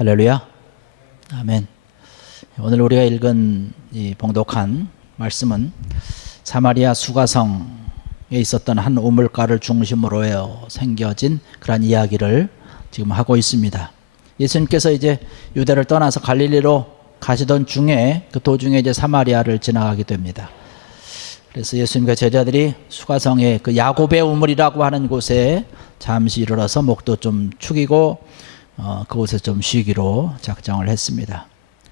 할렐루야. 아멘. 오늘 우리가 읽은 이 봉독한 말씀은 사마리아 수가성에 있었던 한 우물가를 중심으로 생겨진 그런 이야기를 지금 하고 있습니다. 예수님께서 이제 유대를 떠나서 갈릴리로 가시던 중에 그 도중에 이제 사마리아를 지나가게 됩니다. 그래서 예수님과 제자들이 수가성의 그 야곱의 우물이라고 하는 곳에 잠시 이르러서 목도 좀 축이고 그곳에서 좀 쉬기로 작정을 했습니다.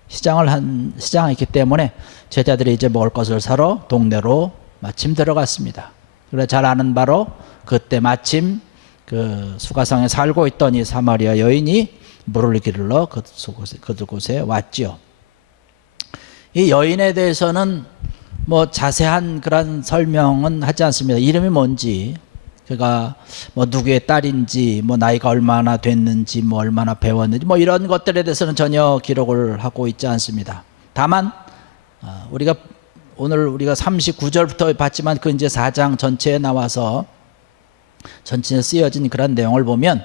시장했기 때문에 제자들이 이제 먹을 것을 사러 동네로 마침 들어갔습니다. 그래 잘 아는 바로 그때 마침 그 수가성에 살고 있던 이 사마리아 여인이 물을 기르러 그곳에 왔지요. 이 여인에 대해서는 뭐 자세한 그런 설명은 하지 않습니다. 이름이 뭔지, 그가 뭐 누구의 딸인지, 뭐 나이가 얼마나 됐는지, 뭐 얼마나 배웠는지, 뭐 이런 것들에 대해서는 전혀 기록을 하고 있지 않습니다. 다만 오늘 우리가 39절부터 봤지만 그 이제 4장 전체에 나와서 전체에 쓰여진 그런 내용을 보면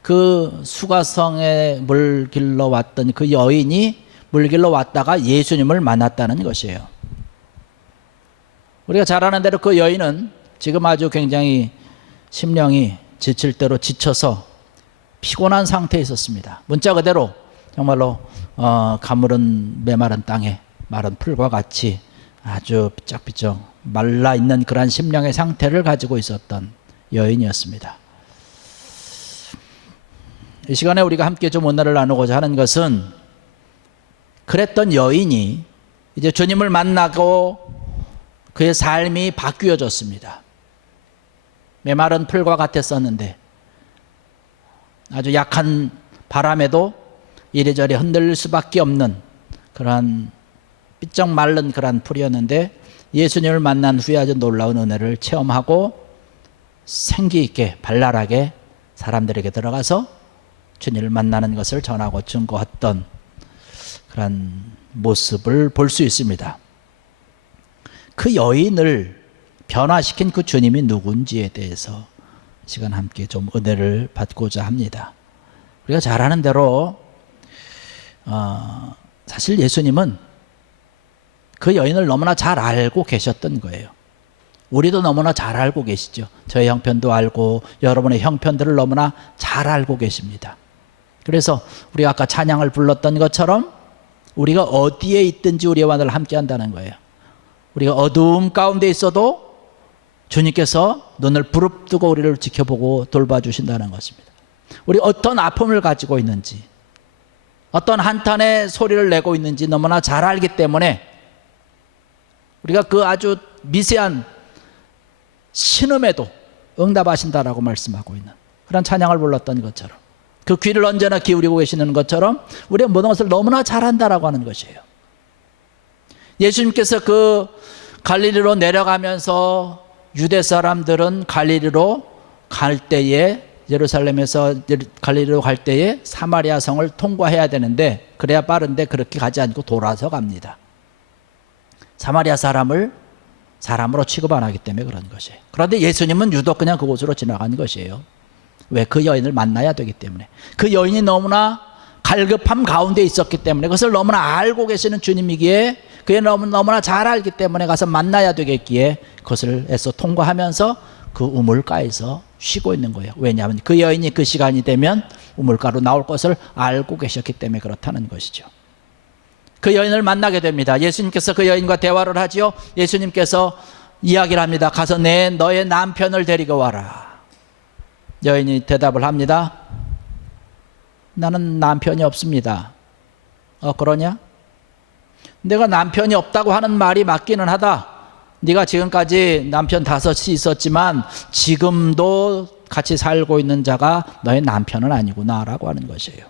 그 수가성에 물 길러 왔던 그 여인이 물 길러 왔다가 예수님을 만났다는 것이에요. 우리가 잘 아는 대로 그 여인은 지금 아주 굉장히 심령이 지칠 대로 지쳐서 피곤한 상태에 있었습니다. 문자 그대로 정말로 가물은 메마른 땅에 마른 풀과 같이 아주 삐쩍삐쩍 말라있는 그러한 심령의 상태를 가지고 있었던 여인이었습니다. 이 시간에 우리가 함께 좀 오늘을 나누고자 하는 것은 그랬던 여인이 이제 주님을 만나고 그의 삶이 바뀌어졌습니다. 메마른 풀과 같았었는데 아주 약한 바람에도 이리저리 흔들릴 수밖에 없는 그러한 삐쩍 마른 그러한 풀이었는데 예수님을 만난 후에 아주 놀라운 은혜를 체험하고 생기 있게 발랄하게 사람들에게 들어가서 주님을 만나는 것을 전하고 증거했던 그런 모습을 볼 수 있습니다. 그 여인을 변화시킨 그 주님이 누군지에 대해서 이 시간 함께 좀 은혜를 받고자 합니다. 우리가 잘 아는 대로 사실 예수님은 그 여인을 너무나 잘 알고 계셨던 거예요. 우리도 너무나 잘 알고 계시죠. 저의 형편도 알고 여러분의 형편들을 너무나 잘 알고 계십니다. 그래서 우리가 아까 찬양을 불렀던 것처럼 우리가 어디에 있든지 우리와 늘 함께 한다는 거예요. 우리가 어두움 가운데 있어도 주님께서 눈을 부릅뜨고 우리를 지켜보고 돌봐주신다는 것입니다. 우리 어떤 아픔을 가지고 있는지, 어떤 한탄의 소리를 내고 있는지 너무나 잘 알기 때문에 우리가 그 아주 미세한 신음에도 응답하신다라고 말씀하고 있는 그런 찬양을 불렀던 것처럼, 그 귀를 언제나 기울이고 계시는 것처럼 우리가 모든 것을 너무나 잘한다라고 하는 것이에요. 예수님께서 그 갈릴리로 내려가면서 유대 사람들은 갈릴리로 갈 때에, 예루살렘에서 갈릴리로 갈 때에 사마리아 성을 통과해야 되는데 그래야 빠른데 그렇게 가지 않고 돌아서 갑니다. 사마리아 사람을 사람으로 취급 안 하기 때문에 그런 것이에요. 그런데 예수님은 유독 그냥 그곳으로 지나간 것이에요. 왜? 그 여인을 만나야 되기 때문에. 그 여인이 너무나 갈급함 가운데 있었기 때문에, 그것을 너무나 알고 계시는 주님이기에, 그게 너무나 잘 알기 때문에 가서 만나야 되겠기에 그것을 애써 통과하면서 그 우물가에서 쉬고 있는 거예요. 왜냐하면 그 여인이 그 시간이 되면 우물가로 나올 것을 알고 계셨기 때문에 그렇다는 것이죠. 그 여인을 만나게 됩니다. 예수님께서 그 여인과 대화를 하지요. 예수님께서 이야기를 합니다. 가서 너의 남편을 데리고 와라. 여인이 대답을 합니다. 나는 남편이 없습니다. 그러냐? 내가 남편이 없다고 하는 말이 맞기는 하다. 네가 지금까지 남편 5이 있었지만 지금도 같이 살고 있는 자가 너의 남편은 아니구나 라고 하는 것이에요.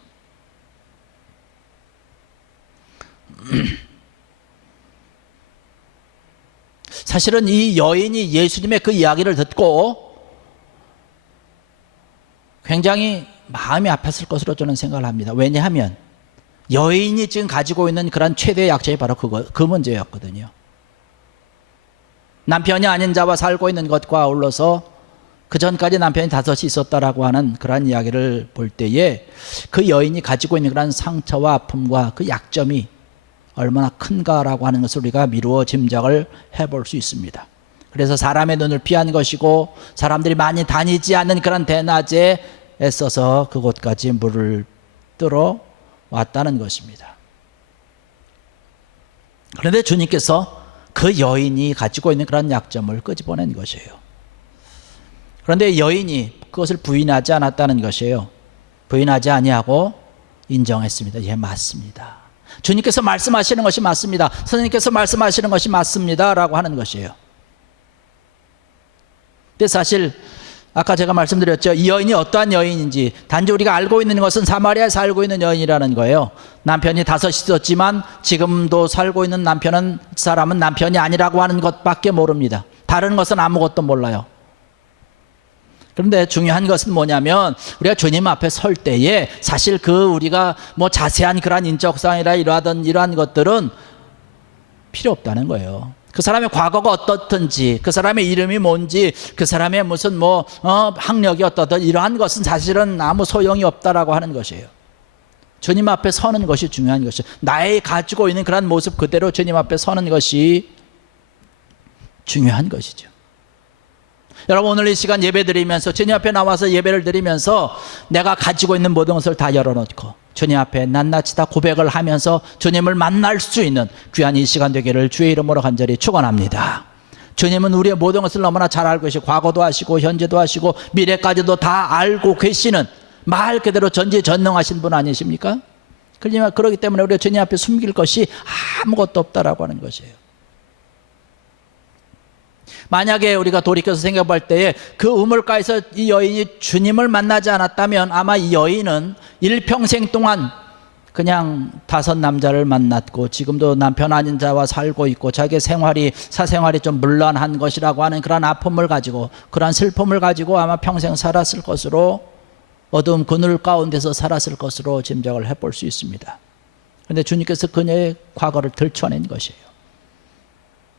사실은 이 여인이 예수님의 그 이야기를 듣고 굉장히 마음이 아팠을 것으로 저는 생각을 합니다. 왜냐하면 여인이 지금 가지고 있는 그런 최대의 약점이 바로 그 문제였거든요. 남편이 아닌 자와 살고 있는 것과 아울러서 그 전까지 남편이 5이 있었다라고 하는 그러한 이야기를 볼 때에 그 여인이 가지고 있는 그런 상처와 아픔과 그 약점이 얼마나 큰가라고 하는 것을 우리가 미루어 짐작을 해볼 수 있습니다. 그래서 사람의 눈을 피한 것이고 사람들이 많이 다니지 않는 그런 대낮에 애써서 그곳까지 물을 뜨러 왔다는 것입니다. 그런데 주님께서 그 여인이 가지고 있는 그런 약점을 끄집어낸 것이에요. 그런데 여인이 그것을 부인하지 않았다는 것이에요. 부인하지 아니하고 인정했습니다. 예, 맞습니다. 주님께서 말씀하시는 것이 맞습니다. 선생님께서 말씀하시는 것이 맞습니다 라고 하는 것이에요. 근데 사실 아까 제가 말씀드렸죠. 이 여인이 어떠한 여인인지 단지 우리가 알고 있는 것은 사마리아에 살고 있는 여인이라는 거예요. 남편이 5 있었지만 지금도 살고 있는 사람은 남편이 아니라고 하는 것밖에 모릅니다. 다른 것은 아무것도 몰라요. 그런데 중요한 것은 뭐냐면 우리가 주님 앞에 설 때에 사실 우리가 뭐 자세한 그러한 인적사항이라 이러한 것들은 필요 없다는 거예요. 그 사람의 과거가 어떻든지, 그 사람의 이름이 뭔지, 그 사람의 무슨 학력이 어떻든 이러한 것은 사실은 아무 소용이 없다라고 하는 것이에요. 주님 앞에 서는 것이 중요한 것이에요. 나의 가지고 있는 그런 모습 그대로 주님 앞에 서는 것이 중요한 것이죠. 여러분, 오늘 이 시간 예배 드리면서 주님 앞에 나와서 예배를 드리면서 내가 가지고 있는 모든 것을 다 열어놓고 주님 앞에 낱낱이 다 고백을 하면서 주님을 만날 수 있는 귀한 이 시간 되기를 주의 이름으로 간절히 축원합니다. 주님은 우리의 모든 것을 너무나 잘 알고 계시고 과거도 아시고 현재도 아시고 미래까지도 다 알고 계시는 말 그대로 전지전능하신 분 아니십니까? 그렇기 때문에 우리가 주님 앞에 숨길 것이 아무것도 없다라고 하는 것이에요. 만약에 우리가 돌이켜서 생각할 때에 그 우물가에서 이 여인이 주님을 만나지 않았다면 아마 이 여인은 일평생 동안 그냥 5 남자를 만났고 지금도 남편 아닌 자와 살고 있고 자기의 사생활이 좀 문란한 것이라고 하는 그런 아픔을 가지고 그런 슬픔을 가지고 아마 평생 살았을 것으로 어두운 그늘 가운데서 살았을 것으로 짐작을 해볼 수 있습니다. 그런데 주님께서 그녀의 과거를 들춰낸 것이에요.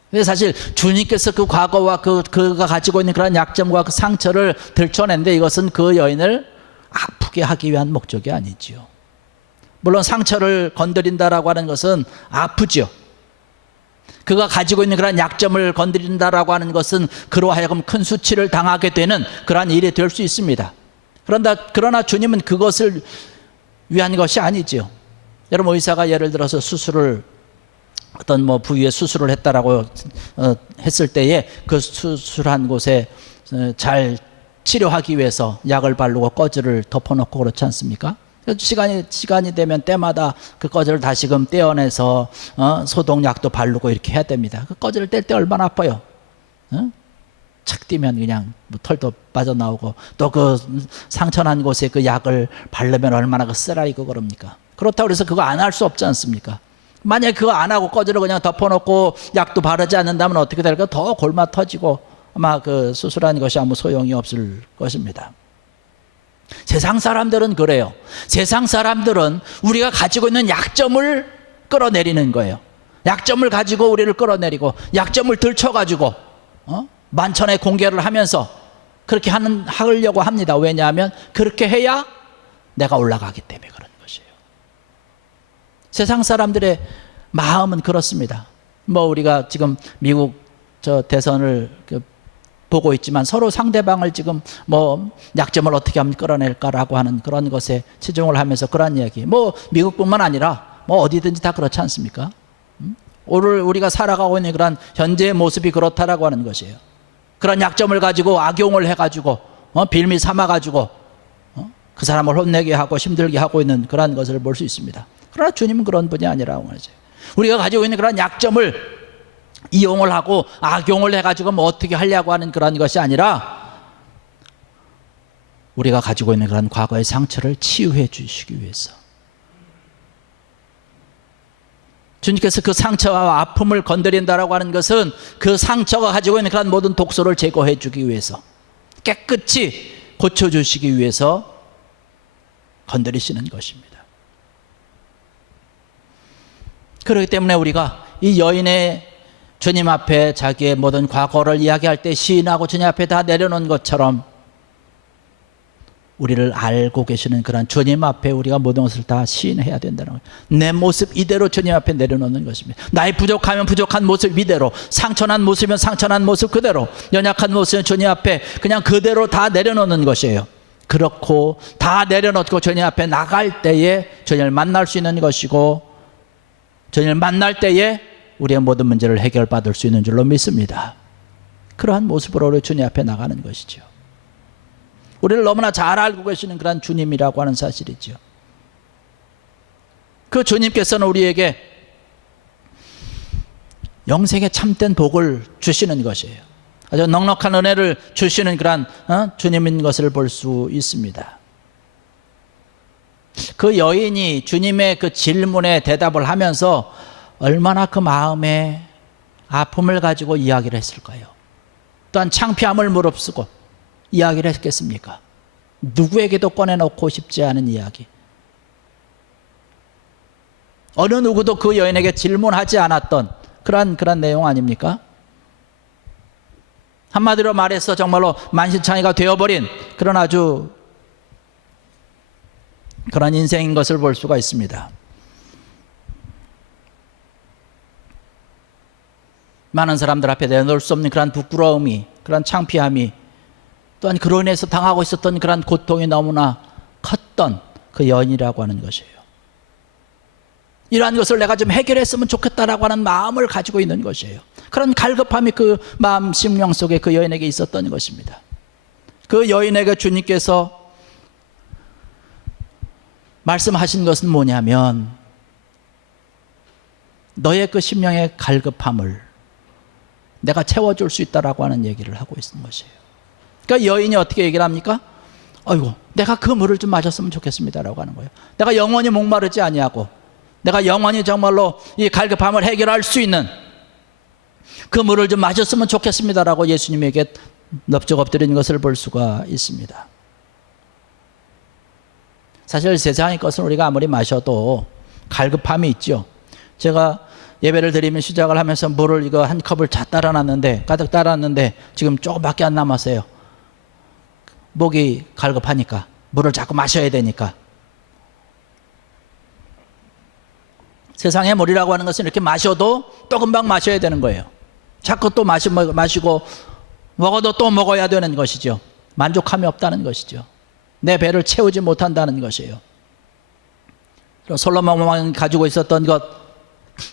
근데 사실 주님께서 그 과거와 그가 가지고 있는 그런 약점과 그 상처를 들춰낸데 이것은 그 여인을 아프게 하기 위한 목적이 아니지요. 물론 상처를 건드린다라고 하는 것은 아프죠. 그가 가지고 있는 그런 약점을 건드린다라고 하는 것은 그로 하여금 큰 수치를 당하게 되는 그러한 일이 될 수 있습니다. 그러나 주님은 그것을 위한 것이 아니지요. 여러분, 의사가 예를 들어서 어떤 부위에 수술을 했다라고 했을 때에 그 수술한 곳에 잘 치료하기 위해서 약을 바르고 꺼즈를 덮어놓고 그렇지 않습니까? 시간이 되면 때마다 그 꺼즈를 다시금 떼어내서 소독약도 바르고 이렇게 해야 됩니다. 그 꺼즈를 뗄 때 얼마나 아파요. 착 뛰면 그냥 털도 빠져나오고 또 그 상처난 곳에 그 약을 바르면 얼마나 그 쓰라리고 그럽니까? 그렇다고 해서 그거 안 할 수 없지 않습니까? 만약에 그거 안 하고 꺼즈를 그냥 덮어놓고 약도 바르지 않는다면 어떻게 될까? 더 골마 터지고 아마 그 수술한 것이 아무 소용이 없을 것입니다. 세상 사람들은 그래요. 세상 사람들은 우리가 가지고 있는 약점을 끌어내리는 거예요. 약점을 가지고 우리를 끌어내리고 약점을 들춰가지고 만천의 공개를 하면서 그렇게 하려고 합니다. 왜냐하면 그렇게 해야 내가 올라가기 때문에 그런 것이에요. 세상 사람들의 마음은 그렇습니다. 우리가 지금 미국 대선을 보고 있지만 서로 상대방을 지금 약점을 어떻게 하면 끌어낼까라고 하는 그런 것에 치중을 하면서 그런 이야기. 미국뿐만 아니라 어디든지 다 그렇지 않습니까? 오늘 우리가 살아가고 있는 그런 현재의 모습이 그렇다라고 하는 것이에요. 그런 약점을 가지고 악용을 해가지고 빌미 삼아가지고 그 사람을 혼내게 하고 힘들게 하고 있는 그런 것을 볼 수 있습니다. 그러나 주님은 그런 분이 아니라고 하죠. 우리가 가지고 있는 그런 약점을 이용을 하고 악용을 해가지고 어떻게 하려고 하는 그런 것이 아니라 우리가 가지고 있는 그런 과거의 상처를 치유해 주시기 위해서 주님께서 그 상처와 아픔을 건드린다라고 하는 것은 그 상처가 가지고 있는 그런 모든 독소를 제거해 주기 위해서 깨끗이 고쳐주시기 위해서 건드리시는 것입니다. 그렇기 때문에 우리가 이 여인의 주님 앞에 자기의 모든 과거를 이야기할 때 시인하고 주님 앞에 다 내려놓은 것처럼 우리를 알고 계시는 그런 주님 앞에 우리가 모든 것을 다 시인해야 된다는 거예요. 내 모습 이대로 주님 앞에 내려놓는 것입니다. 나의 부족하면 부족한 모습 이대로, 상처난 모습이면 상처난 모습 그대로, 연약한 모습은 주님 앞에 그냥 그대로 다 내려놓는 것이에요. 그렇고 다 내려놓고 주님 앞에 나갈 때에 주님을 만날 수 있는 것이고, 주님을 만날 때에 우리의 모든 문제를 해결받을 수 있는 줄로 믿습니다. 그러한 모습으로 우리 주님 앞에 나가는 것이죠. 우리를 너무나 잘 알고 계시는 그런 주님이라고 하는 사실이죠. 그 주님께서는 우리에게 영생의 참된 복을 주시는 것이에요. 아주 넉넉한 은혜를 주시는 그런 주님인 것을 볼 수 있습니다. 그 여인이 주님의 그 질문에 대답을 하면서 얼마나 그 마음에 아픔을 가지고 이야기를 했을까요? 또한 창피함을 무릅쓰고 이야기를 했겠습니까? 누구에게도 꺼내놓고 싶지 않은 이야기. 어느 누구도 그 여인에게 질문하지 않았던 그런 내용 아닙니까? 한마디로 말해서 정말로 만신창이가 되어버린 그런 아주 그런 인생인 것을 볼 수가 있습니다. 많은 사람들 앞에 내놓을 수 없는 그런 부끄러움이, 그런 창피함이, 또한 그로 인해서 당하고 있었던 그런 고통이 너무나 컸던 그 여인이라고 하는 것이에요. 이러한 것을 내가 좀 해결했으면 좋겠다라고 하는 마음을 가지고 있는 것이에요. 그런 갈급함이 그 마음 심령 속에 그 여인에게 있었던 것입니다. 그 여인에게 주님께서 말씀하신 것은 뭐냐면, 너의 그 심령의 갈급함을 내가 채워줄 수 있다라고 하는 얘기를 하고 있는 것이에요. 그러니까 여인이 어떻게 얘기를 합니까? 아이고, 내가 그 물을 좀 마셨으면 좋겠습니다라고 하는 거예요. 내가 영원히 목마르지 아니하고, 내가 영원히 정말로 이 갈급함을 해결할 수 있는 그 물을 좀 마셨으면 좋겠습니다라고 예수님에게 넙죽 엎드리는 것을 볼 수가 있습니다. 사실 세상의 것은 우리가 아무리 마셔도 갈급함이 있죠. 제가 예배를 드리면 시작을 하면서 물을 이거 한 컵을 다 따라놨는데, 가득 따라놨는데 지금 조금밖에 안 남았어요. 목이 갈급하니까, 물을 자꾸 마셔야 되니까. 세상의 물이라고 하는 것은 이렇게 마셔도 또 금방 마셔야 되는 거예요. 자꾸 또 마시고 먹어도 또 먹어야 되는 것이죠. 만족함이 없다는 것이죠. 내 배를 채우지 못한다는 것이에요. 솔로몬 왕이 가지고 있었던 것,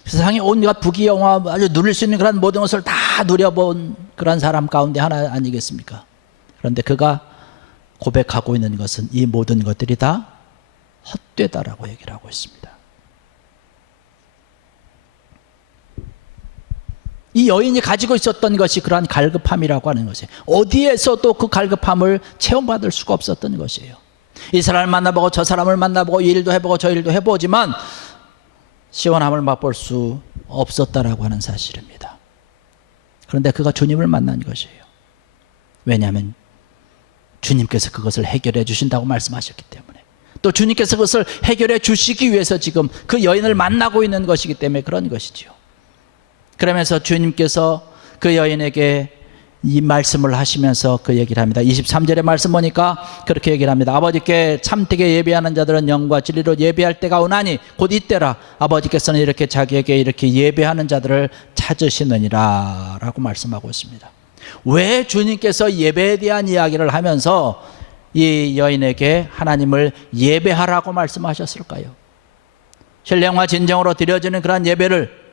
세상에 온갖 부귀영화 아주 누릴 수 있는 그런 모든 것을 다 누려본 그런 사람 가운데 하나 아니겠습니까? 그런데 그가 고백하고 있는 것은 이 모든 것들이 다 헛되다라고 얘기를 하고 있습니다. 이 여인이 가지고 있었던 것이 그러한 갈급함이라고 하는 것이에요. 어디에서도 그 갈급함을 체험받을 수가 없었던 것이에요. 이 사람을 만나보고 저 사람을 만나보고 이 일도 해보고 저 일도 해보지만 시원함을 맛볼 수 없었다라고 하는 사실입니다. 그런데 그가 주님을 만난 것이에요. 왜냐하면 주님께서 그것을 해결해 주신다고 말씀하셨기 때문에, 또 주님께서 그것을 해결해 주시기 위해서 지금 그 여인을 만나고 있는 것이기 때문에 그런 것이죠. 그러면서 주님께서 그 여인에게 이 말씀을 하시면서 그 얘기를 합니다. 23절의 말씀 보니까 그렇게 얘기를 합니다. 아버지께 참되게 예배하는 자들은 영과 진리로 예배할 때가 오나니 곧 이때라. 아버지께서는 이렇게 자기에게 이렇게 예배하는 자들을 찾으시느니라 라고 말씀하고 있습니다. 왜 주님께서 예배에 대한 이야기를 하면서 이 여인에게 하나님을 예배하라고 말씀하셨을까요? 신령과 진정으로 드려지는 그런 예배를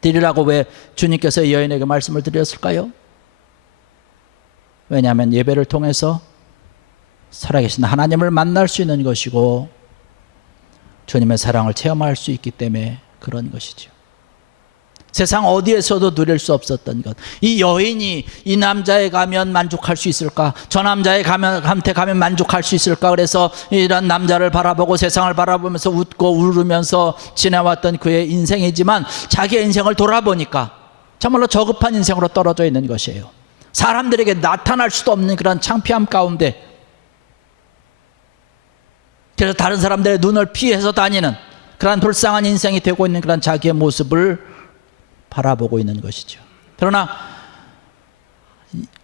드리라고 왜 주님께서 이 여인에게 말씀을 드렸을까요? 왜냐하면 예배를 통해서 살아계신 하나님을 만날 수 있는 것이고 주님의 사랑을 체험할 수 있기 때문에 그런 것이죠. 세상 어디에서도 누릴 수 없었던 것. 이 여인이 이 남자에 가면 만족할 수 있을까? 저 남자한테 가면 만족할 수 있을까? 그래서 이런 남자를 바라보고 세상을 바라보면서 웃고 울으면서 지내왔던 그의 인생이지만 자기의 인생을 돌아보니까 정말로 저급한 인생으로 떨어져 있는 것이에요. 사람들에게 나타날 수도 없는 그런 창피함 가운데, 그래서 다른 사람들의 눈을 피해서 다니는 그런 불쌍한 인생이 되고 있는 그런 자기의 모습을 바라보고 있는 것이죠. 그러나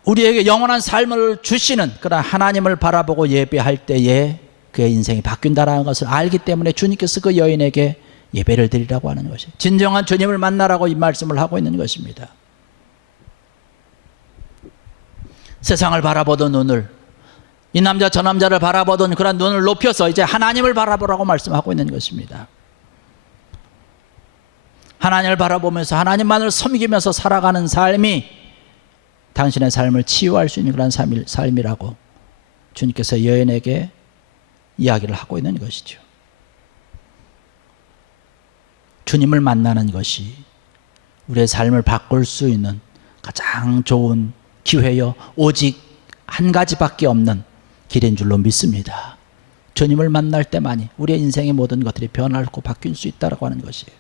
우리에게 영원한 삶을 주시는 그런 하나님을 바라보고 예배할 때에 그의 인생이 바뀐다는 것을 알기 때문에 주님께서 그 여인에게 예배를 드리라고 하는 것이, 진정한 주님을 만나라고 이 말씀을 하고 있는 것입니다. 세상을 바라보던 눈을, 이 남자 저 남자를 바라보던 그런 눈을 높여서 이제 하나님을 바라보라고 말씀하고 있는 것입니다. 하나님을 바라보면서 하나님만을 섬기면서 살아가는 삶이 당신의 삶을 치유할 수 있는 그런 삶이라고 주님께서 여인에게 이야기를 하고 있는 것이죠. 주님을 만나는 것이 우리의 삶을 바꿀 수 있는 가장 좋은 기회요, 오직 한 가지밖에 없는 길인 줄로 믿습니다. 주님을 만날 때만이 우리의 인생의 모든 것들이 변하고 바뀔 수 있다고 하는 것이에요.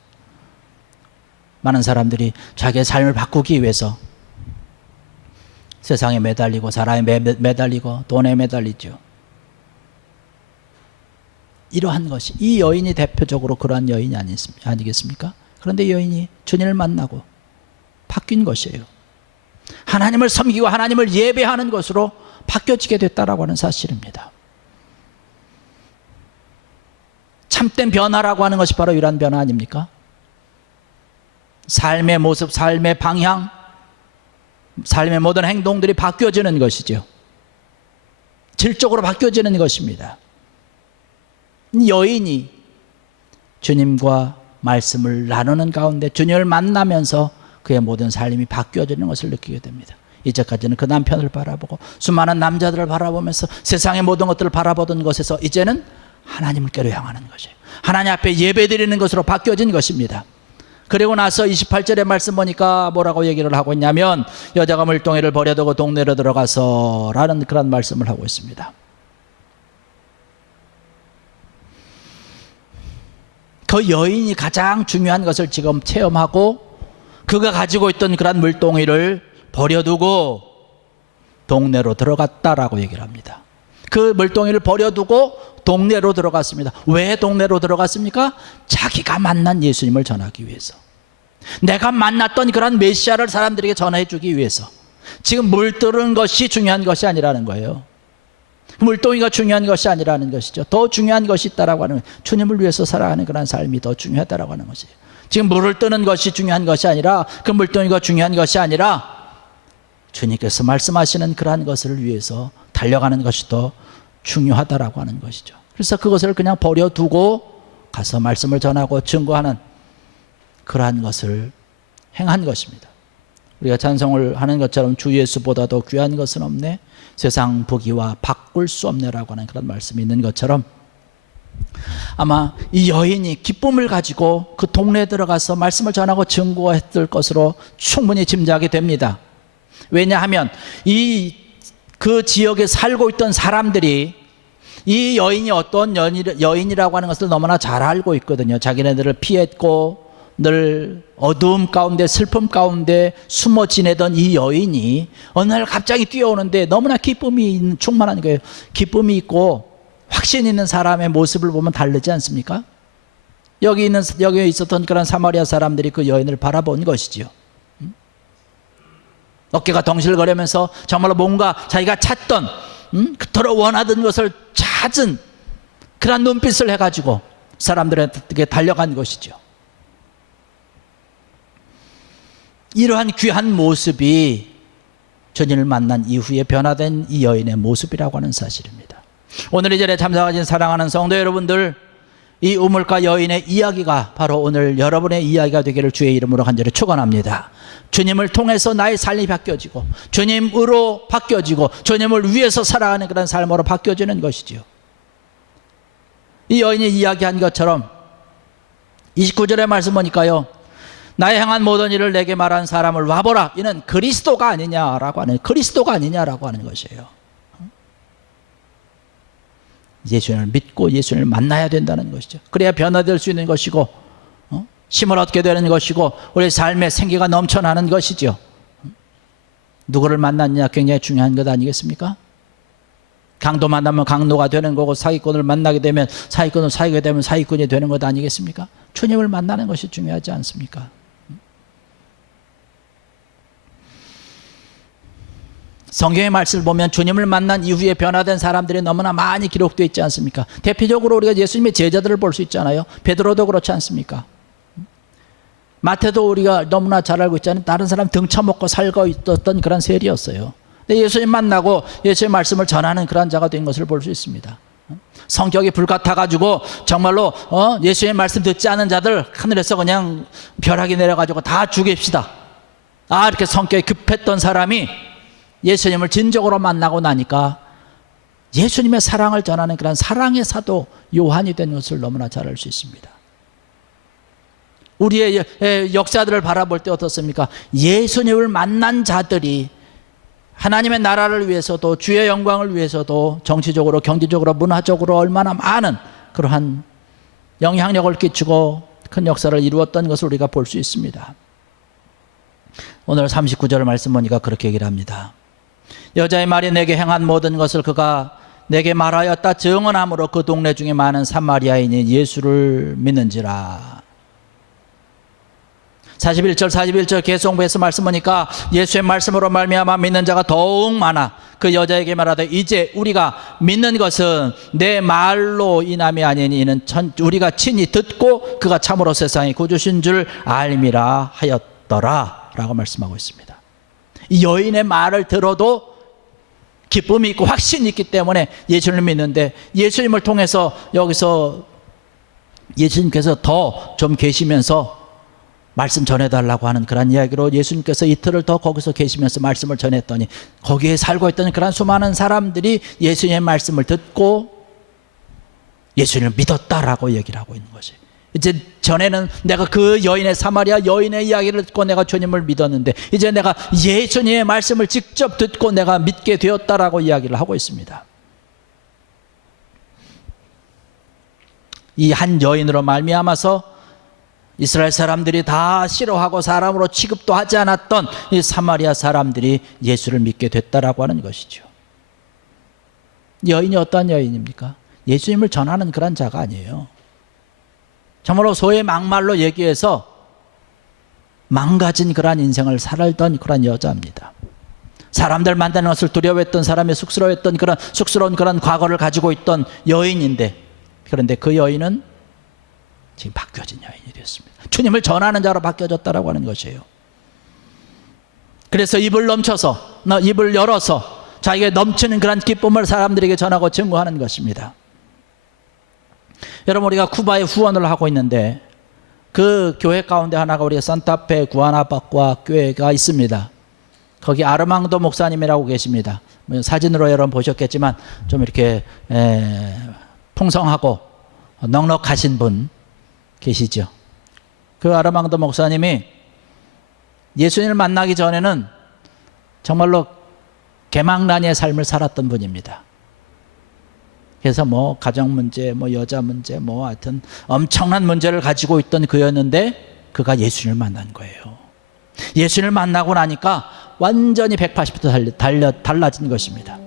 많은 사람들이 자기의 삶을 바꾸기 위해서 세상에 매달리고 사람에 매달리고 돈에 매달리죠. 이러한 것이, 이 여인이 대표적으로 그러한 여인이 아니겠습니까? 그런데 여인이 주님을 만나고 바뀐 것이에요. 하나님을 섬기고 하나님을 예배하는 것으로 바뀌어지게 됐다라고 하는 사실입니다. 참된 변화라고 하는 것이 바로 이러한 변화 아닙니까? 삶의 모습, 삶의 방향, 삶의 모든 행동들이 바뀌어지는 것이죠. 질적으로 바뀌어지는 것입니다. 여인이 주님과 말씀을 나누는 가운데 주님을 만나면서 그의 모든 삶이 바뀌어지는 것을 느끼게 됩니다. 이제까지는 그 남편을 바라보고 수많은 남자들을 바라보면서 세상의 모든 것들을 바라보던 것에서 이제는 하나님께로 향하는 것이에요. 하나님 앞에 예배드리는 것으로 바뀌어진 것입니다. 그리고 나서 28절의 말씀 보니까 뭐라고 얘기를 하고 있냐면, 여자가 물동이를 버려두고 동네로 들어가서 라는 그런 말씀을 하고 있습니다. 그 여인이 가장 중요한 것을 지금 체험하고 그가 가지고 있던 그런 물동이를 버려두고 동네로 들어갔다라고 얘기를 합니다. 그 물동이를 버려두고 동네로 들어갔습니다. 왜 동네로 들어갔습니까? 자기가 만난 예수님을 전하기 위해서, 내가 만났던 그런 메시아를 사람들에게 전해주기 위해서. 지금 물들은 것이 중요한 것이 아니라는 거예요. 물동이가 중요한 것이 아니라는 것이죠. 더 중요한 것이 있다라고 하는 거예요. 주님을 위해서 살아가는 그런 삶이 더 중요하다라고 하는 것이에요. 지금 물을 뜨는 것이 중요한 것이 아니라, 그 물동이가 중요한 것이 아니라 주님께서 말씀하시는 그러한 것을 위해서 달려가는 것이 더 중요하다라고 하는 것이죠. 그래서 그것을 그냥 버려두고 가서 말씀을 전하고 증거하는 그러한 것을 행한 것입니다. 우리가 찬송을 하는 것처럼 주 예수보다도 귀한 것은 없네, 세상 부귀와 바꿀 수 없네라고 하는 그런 말씀이 있는 것처럼, 아마 이 여인이 기쁨을 가지고 그 동네에 들어가서 말씀을 전하고 증거했을 것으로 충분히 짐작이 됩니다. 왜냐하면 그 지역에 살고 있던 사람들이 이 여인이 어떤 여인이라고 하는 것을 너무나 잘 알고 있거든요. 자기네들을 피했고 늘 어두움 가운데 슬픔 가운데 숨어 지내던 이 여인이 어느 날 갑자기 뛰어오는데 너무나 기쁨이 충만한 거예요. 기쁨이 있고 확신 있는 사람의 모습을 보면 다르지 않습니까? 여기 있었던 그런 사마리아 사람들이 그 여인을 바라본 것이지요. 어깨가 덩실거리면서 정말로 뭔가 자기가 찾던, 그토록 원하던 것을 찾은 그런 눈빛을 해가지고 사람들에게 달려간 것이죠. 이러한 귀한 모습이 주님을 만난 이후에 변화된 이 여인의 모습이라고 하는 사실입니다. 오늘 이 자리에 참석하신 사랑하는 성도 여러분들, 이 우물가 여인의 이야기가 바로 오늘 여러분의 이야기가 되기를 주의 이름으로 간절히 축원합니다. 주님을 통해서 나의 삶이 바뀌어지고 주님으로 바뀌어지고 주님을 위해서 살아가는 그런 삶으로 바뀌어지는 것이지요. 이 여인이 이야기한 것처럼 29절의 말씀 보니까요, 나의 행한 모든 일을 내게 말한 사람을 와보라, 이는 그리스도가 아니냐라고 하는, 그리스도가 아니냐라고 하는 것이에요. 예수님을 믿고 예수님을 만나야 된다는 것이죠. 그래야 변화될 수 있는 것이고 힘을 얻게 되는 것이고 우리 삶에 생기가 넘쳐나는 것이죠. 누구를 만났냐 굉장히 중요한 것 아니겠습니까? 강도 만나면 강도가 되는 거고, 사기꾼을 만나게 되면 사기꾼을 사귀게 되면 사기꾼이 되는 것 아니겠습니까? 주님을 만나는 것이 중요하지 않습니까? 성경의 말씀을 보면 주님을 만난 이후에 변화된 사람들이 너무나 많이 기록되어 있지 않습니까? 대표적으로 우리가 예수님의 제자들을 볼 수 있잖아요. 베드로도 그렇지 않습니까? 마태도 우리가 너무나 잘 알고 있잖아요. 다른 사람 등쳐먹고 살고 있었던 그런 세리였어요. 근데 예수님 만나고 예수의 말씀을 전하는 그런 자가 된 것을 볼 수 있습니다. 성격이 불같아가지고 정말로 예수의 말씀 듣지 않은 자들 하늘에서 그냥 벼락이 내려가지고 다 죽입시다. 이렇게 성격이 급했던 사람이 예수님을 진정으로 만나고 나니까 예수님의 사랑을 전하는 그런 사랑의 사도 요한이 된 것을 너무나 잘 알 수 있습니다. 우리의 역사들을 바라볼 때 어떻습니까? 예수님을 만난 자들이 하나님의 나라를 위해서도 주의 영광을 위해서도 정치적으로 경제적으로 문화적으로 얼마나 많은 그러한 영향력을 끼치고 큰 역사를 이루었던 것을 우리가 볼 수 있습니다. 오늘 39절 말씀 보니까 그렇게 얘기를 합니다. 여자의 말이 내게 행한 모든 것을 그가 내게 말하였다 증언함으로 그 동네 중에 많은 사마리아인이 예수를 믿는지라. 41절 41절 계속해서 말씀 보니까 예수의 말씀으로 말미암아 믿는 자가 더욱 많아 그 여자에게 말하되 이제 우리가 믿는 것은 내 말로 인함이 아니니 이는 우리가 친히 듣고 그가 참으로 세상의 구주신 줄 알미라 하였더라 라고 말씀하고 있습니다. 이 여인의 말을 들어도 기쁨이 있고 확신이 있기 때문에 예수님을 믿는데, 예수님을 통해서 여기서 예수님께서 더 좀 계시면서 말씀 전해달라고 하는 그런 이야기로 예수님께서 이틀을 더 거기서 계시면서 말씀을 전했더니 거기에 살고 있던 그런 수많은 사람들이 예수님의 말씀을 듣고 예수님을 믿었다라고 얘기를 하고 있는 것이, 이제 전에는 내가 그 여인의 사마리아 여인의 이야기를 듣고 내가 주님을 믿었는데 이제 내가 예수님의 말씀을 직접 듣고 내가 믿게 되었다라고 이야기를 하고 있습니다. 이 한 여인으로 말미암아서 이스라엘 사람들이 다 싫어하고 사람으로 취급도 하지 않았던 이 사마리아 사람들이 예수를 믿게 됐다라고 하는 것이죠. 여인이 어떤 여인입니까? 예수님을 전하는 그런 자가 아니에요. 정말로 소위 막말로 얘기해서 망가진 그런 인생을 살았던 그런 여자입니다. 사람들 만나는 것을 두려워했던, 사람의 쑥스러워했던 그런 쑥스러운 그런 과거를 가지고 있던 여인인데, 그런데 그 여인은 지금 바뀌어진 여인이 됐습니다. 주님을 전하는 자로 바뀌어졌다라고 하는 것이에요. 그래서 입을 열어서 자기가 넘치는 그런 기쁨을 사람들에게 전하고 증거하는 것입니다. 여러분, 우리가 쿠바에 후원을 하고 있는데 그 교회 가운데 하나가 우리가 산타페 구아나바과 교회가 있습니다. 거기 아르망도 목사님이라고 계십니다. 사진으로 여러분 보셨겠지만 좀 이렇게 풍성하고 넉넉하신 분 계시죠. 그 아르망도 목사님이 예수님을 만나기 전에는 정말로 개망난의 삶을 살았던 분입니다. 그래서 가정 문제, 여자 문제, 하여튼 엄청난 문제를 가지고 있던 그였는데 그가 예수님을 만난 거예요. 예수님을 만나고 나니까 완전히 180도 달라진 것입니다.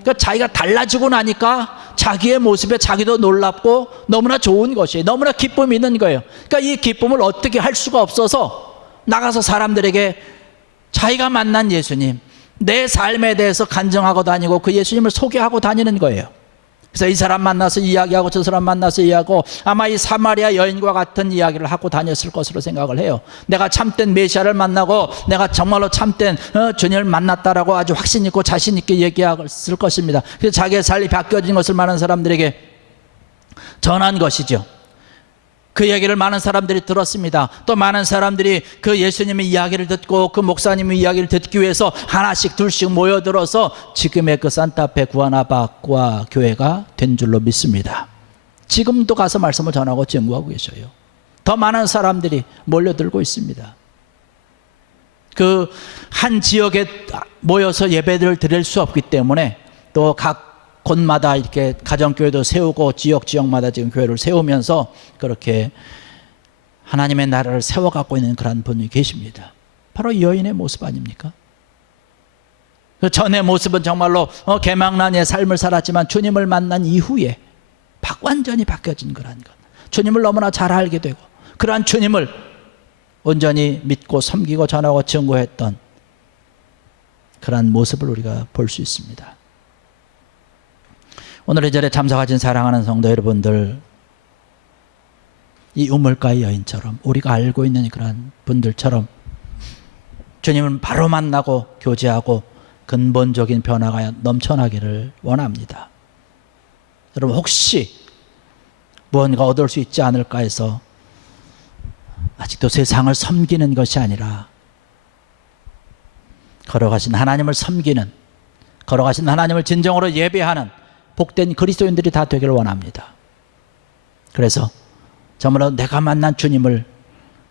그러니까 자기가 달라지고 나니까 자기의 모습에 자기도 놀랍고 너무나 좋은 것이에요. 너무나 기쁨이 있는 거예요. 그러니까 이 기쁨을 어떻게 할 수가 없어서 나가서 사람들에게 자기가 만난 예수님, 내 삶에 대해서 간증하고 다니고 그 예수님을 소개하고 다니는 거예요. 그래서 이 사람 만나서 이야기하고 저 사람 만나서 이야기하고 아마 이 사마리아 여인과 같은 이야기를 하고 다녔을 것으로 생각을 해요. 내가 참된 메시아를 만나고 내가 정말로 참된 주님을 만났다라고 아주 확신 있고 자신 있게 얘기했을 것입니다. 그래서 자기의 삶이 바뀌어진 것을 많은 사람들에게 전한 것이죠. 그 얘기를 많은 사람들이 들었습니다. 또 많은 사람들이 그 예수님의 이야기를 듣고 그 목사님의 이야기를 듣기 위해서 하나씩 둘씩 모여들어서 지금의 그 산타페 구아나바과 교회가 된 줄로 믿습니다. 지금도 가서 말씀을 전하고 증거하고 계셔요. 더 많은 사람들이 몰려들고 있습니다. 그 한 지역에 모여서 예배를 드릴 수 없기 때문에 또 각 곳마다 이렇게 가정교회도 세우고 지역마다 지금 교회를 세우면서 그렇게 하나님의 나라를 세워가고 있는 그런 분이 계십니다. 바로 이 여인의 모습 아닙니까? 그 전의 모습은 정말로 개망난의 삶을 살았지만 주님을 만난 이후에 완전히 바뀌어진 그런 것, 주님을 너무나 잘 알게 되고 그러한 주님을 온전히 믿고 섬기고 전하고 증거했던 그런 모습을 우리가 볼 수 있습니다. 오늘 이 자리에 참석하신 사랑하는 성도 여러분들, 이 우물가의 여인처럼 우리가 알고 있는 그런 분들처럼 주님을 바로 만나고 교제하고 근본적인 변화가 넘쳐나기를 원합니다. 여러분, 혹시 무언가 얻을 수 있지 않을까 해서 아직도 세상을 섬기는 것이 아니라 걸어가신 하나님을 섬기는, 걸어가신 하나님을 진정으로 예배하는 복된 그리스도인들이 다 되기를 원합니다. 그래서 정말로 내가 만난 주님을,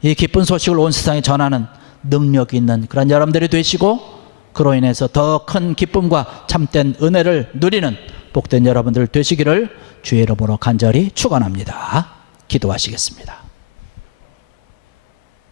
이 기쁜 소식을 온 세상에 전하는 능력이 있는 그런 여러분들이 되시고, 그로 인해서 더 큰 기쁨과 참된 은혜를 누리는 복된 여러분들 되시기를 주의 이름으로 간절히 축원합니다. 기도하시겠습니다.